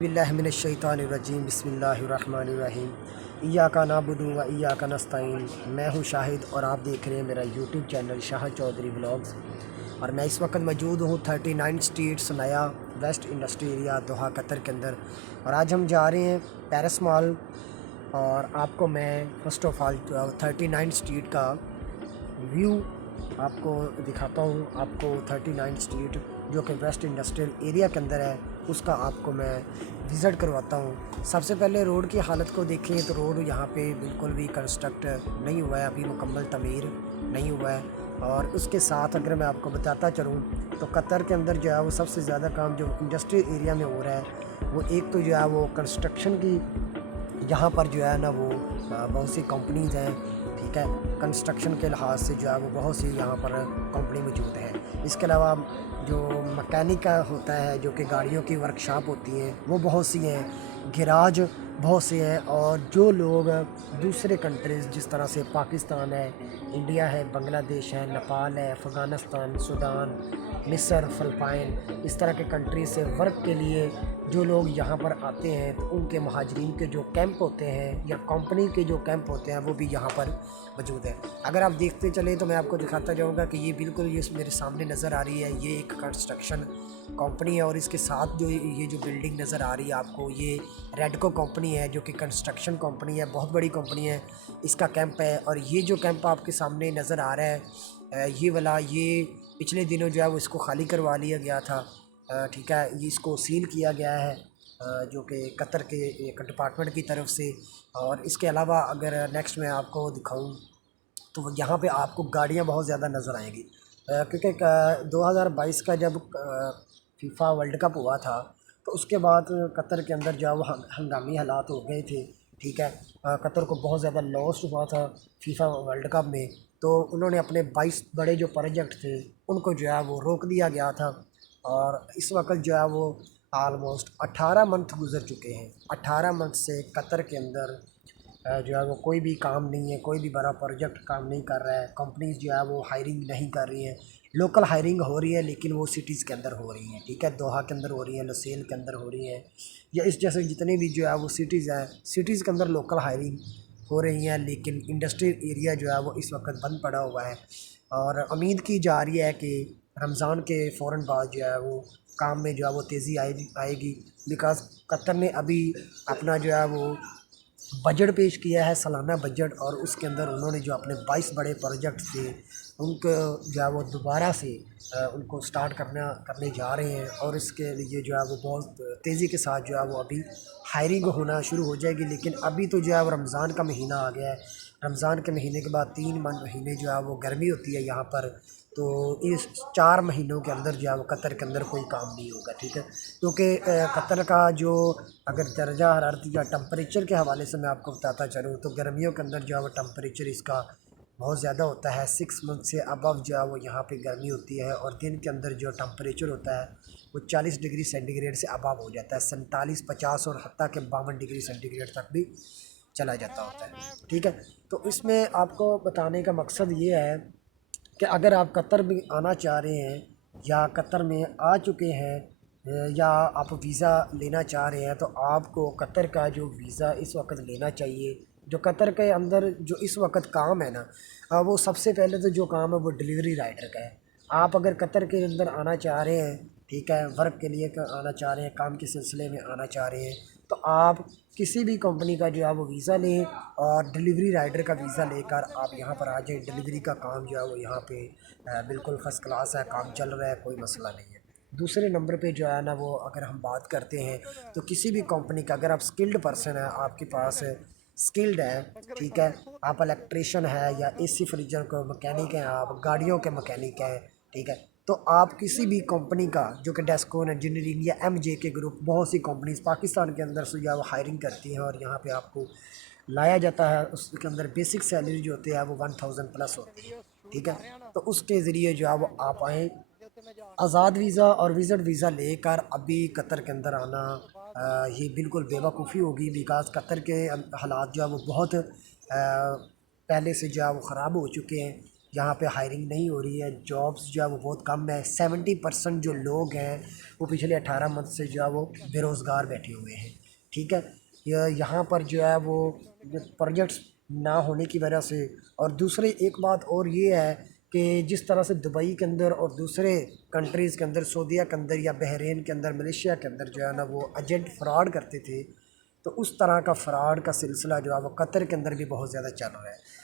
बिल्लाहि मिनश्शैतानिर्रजीम बिस्मिल्लाहिर्रहमानिर्रहीम इय्याका नअबुदु व इय्याका नस्तईन। मैं हूँ शाहिद और आप देख रहे हैं मेरा YouTube channel Shah Chaudhry vlogs. और मैं इस वक्त मौजूद हूँ 39 स्ट्रीट्स नया west industry area Doha Qatar के अंदर। और आज हम जा रहे हैं पेरिस मॉल। और आपको मैं फ़र्स्ट ऑफ़ ऑल 39 स्ट्रीट का व्यू आपको दिखाता हूँ। आपको 39 स्ट्रीट जो कि वेस्ट इंडस्ट्रियल एरिया के अंदर है उसका आपको मैं विज़िट करवाता हूँ। सबसे पहले रोड की हालत को देखें तो रोड यहाँ पे बिल्कुल भी कंस्ट्रक्ट नहीं हुआ है, अभी मुकम्मल तमीर नहीं हुआ है। और उसके साथ अगर मैं आपको बताता चलूँ तो कतर के अंदर जो है वो सबसे ज़्यादा काम जो इंडस्ट्रियल एरिया में हो रहा है वो एक तो जो है वो कंस्ट्रक्शन की यहाँ पर जो है ना वो बहुत सी कंपनीज़ हैं, ठीक है। कंस्ट्रक्शन के लिहाज से जो है वो बहुत सी यहाँ पर कंपनी मौजूद है। इसके अलावा जो मकैनिक का होता है, जो कि गाड़ियों की वर्कशॉप होती हैं, वो बहुत सी हैं। गैराज बहुत से हैं। और जो लोग दूसरे कंट्रीज़ जिस तरह से पाकिस्तान है, इंडिया है, बांग्लादेश है, नेपाल है, अफ़गानिस्तान, सूडान, मिस्र, फ़िलिपाइन, इस तरह के कंट्री से वर्क के लिए जो लोग यहाँ पर आते हैं तो उनके महाजरीन के जो कैंप होते हैं या कंपनी के जो कैंप होते हैं वो भी यहाँ पर मौजूद है। अगर आप देखते चले तो मैं आपको दिखाता जाऊँगा कि ये बिल्कुल ये मेरे सामने नज़र आ रही है, ये एक कंस्ट्रक्शन कंपनी है। और इसके साथ जो ये जो बिल्डिंग नज़र आ रही है आपको, ये रेडको कंपनी है जो कि कंस्ट्रक्शन कंपनी है, बहुत बड़ी कंपनी है, इसका कैंप है। और ये जो कैंप आपके सामने नज़र आ रहा है ये वाला, ये पिछले दिनों जो है वो इसको खाली करवा लिया गया था, ठीक है। ये इसको सील किया गया है जो कि कतर के एक डिपार्टमेंट की तरफ से। और इसके अलावा अगर नेक्स्ट मैं आपको दिखाऊं तो यहाँ पे आपको गाड़ियाँ बहुत ज़्यादा नज़र आएंगी क्योंकि 2022 का जब फीफा वर्ल्ड कप हुआ था तो उसके बाद कतर के अंदर जो है वो हंगामी हालात हो गए थे, ठीक है। कतर को बहुत ज़्यादा लॉस हुआ था फीफा वर्ल्ड कप में। तो उन्होंने अपने 22 बड़े जो प्रोजेक्ट थे उनको जो है वो रोक दिया गया था। और इस वक्त जो है वो आलमोस्ट 18 मंथ गुजर चुके हैं। 18 मंथ से कतर के अंदर जो है वो कोई भी काम नहीं है, कोई भी बड़ा प्रोजेक्ट काम नहीं कर रहा है। कंपनीज जो है वो हायरिंग नहीं कर रही हैं। लोकल हायरिंग हो रही है लेकिन वो सिटीज़ के अंदर हो रही हैं, ठीक है। दोहा के अंदर हो रही है, लसेल के अंदर हो रही है, या इस जैसे जितने भी जो है वो सिटीज़ हैं, सिटीज़ के अंदर लोकल हायरिंग हो रही हैं। लेकिन इंडस्ट्रियल एरिया जो है वो इस वक्त बंद पड़ा हुआ है। और उम्मीद की जा रही है कि रमज़ान के फ़ौरन बाद जो है वो काम में जो है वो तेज़ी आएगी। बिकॉज़ कतर ने अभी अपना जो है वो बजट पेश किया है, सालाना बजट। और उसके अंदर उन्होंने जो अपने 22 बड़े प्रोजेक्ट थे उनको जो है वो दोबारा से उनको स्टार्ट करने जा रहे हैं। और इसके लिए जो है वो बहुत तेज़ी के साथ जो है वो अभी हायरिंग होना शुरू हो जाएगी। लेकिन अभी तो जो है वो रमज़ान का महीना आ गया है। रमज़ान के महीने के बाद 3 महीने जो है वो गर्मी होती है यहाँ पर। तो इस 4 महीनों के अंदर जो है वो कतर के अंदर कोई काम नहीं होगा, ठीक है। क्योंकि कतर का जो अगर दर्जा हरारत या टम्परेचर के हवाले से मैं आपको बताता चलूँ तो गर्मियों के अंदर जो है वो टम्परेचर इसका बहुत ज़्यादा होता है। 6 मंथ से अबव जो है वो यहाँ पे गर्मी होती है। और दिन के अंदर जो टम्परेचर होता है वो 40 डिग्री सेंटीग्रेड से अबव हो जाता है, 47, 50 और हत्ता के 52 डिग्री सेंटीग्रेड तक भी चला जाता होता है, ठीक है। तो इसमें आपको बताने का मकसद ये है कि अगर आप कतर में आना चाह रहे हैं या कतर में आ चुके हैं या आप वीज़ा लेना चाह रहे हैं तो आपको कतर का जो वीज़ा इस वक्त लेना चाहिए। जो कतर के अंदर जो इस वक्त काम है ना वो सबसे पहले तो जो काम है वो डिलीवरी राइडर का है। आप अगर कतर के अंदर आना चाह रहे हैं, ठीक है, वर्क के लिए आना चाह रहे हैं, काम के सिलसिले में आना चाह रहे हैं तो आप किसी भी कंपनी का जो है वो वीज़ा लें और डिलीवरी राइडर का वीज़ा लेकर आप यहाँ पर आ जाएँ। डिलीवरी का काम जो है वो यहाँ पे बिल्कुल फ़र्स्ट क्लास है, काम चल रहा है, कोई मसला नहीं है। दूसरे नंबर पे जो है ना वो अगर हम बात करते हैं तो किसी भी कंपनी का अगर आप स्किल्ड पर्सन है, आपके पास स्किल्ड है, ठीक है, आप इलेक्ट्रिशियन है या एसी फ्रीजर को मैकेनिक हैं, आप गाड़ियों के मैकेनिक हैं, ठीक है, तो आप किसी भी कंपनी का जो कि डेस्कोन इंजीनियरिंग या एमजे के ग्रुप, बहुत सी कंपनीज पाकिस्तान के अंदर से जो है वो हायरिंग करती हैं और यहाँ पे आपको लाया जाता है। उसके अंदर बेसिक सैलरी जो होती है वो 1000 प्लस होती है, ठीक है। तो उसके ज़रिए जो है वो आप आएँ। आज़ाद वीज़ा और विज़िट वीज़ा लेकर अभी कतर के अंदर आना ये बिल्कुल बेवकूफ़ी होगी। बिकॉज़ कतर के हालात जो है वो बहुत पहले से जो है वो ख़राब हो चुके हैं। یہاں پہ ہائرنگ نہیں ہو رہی ہے، جابس جو ہے وہ بہت کم ہے، 70% جو لوگ ہیں وہ پچھلے 18 منتھ سے جو ہے وہ بے روزگار بیٹھے ہوئے ہیں، ٹھیک ہے۔ یہاں پر جو ہے وہ پروجیکٹس نہ ہونے کی وجہ سے، اور دوسرے ایک بات اور یہ ہے کہ جس طرح سے دبئی کے اندر اور دوسرے کنٹریز کے اندر، سعودیہ کے اندر یا بحرین کے اندر، ملیشیا کے اندر جو ہے نا وہ ایجنٹ فراڈ کرتے تھے، تو اس طرح کا فراڈ کا سلسلہ جو ہے وہ قطر کے اندر بھی بہت زیادہ چل رہا ہے۔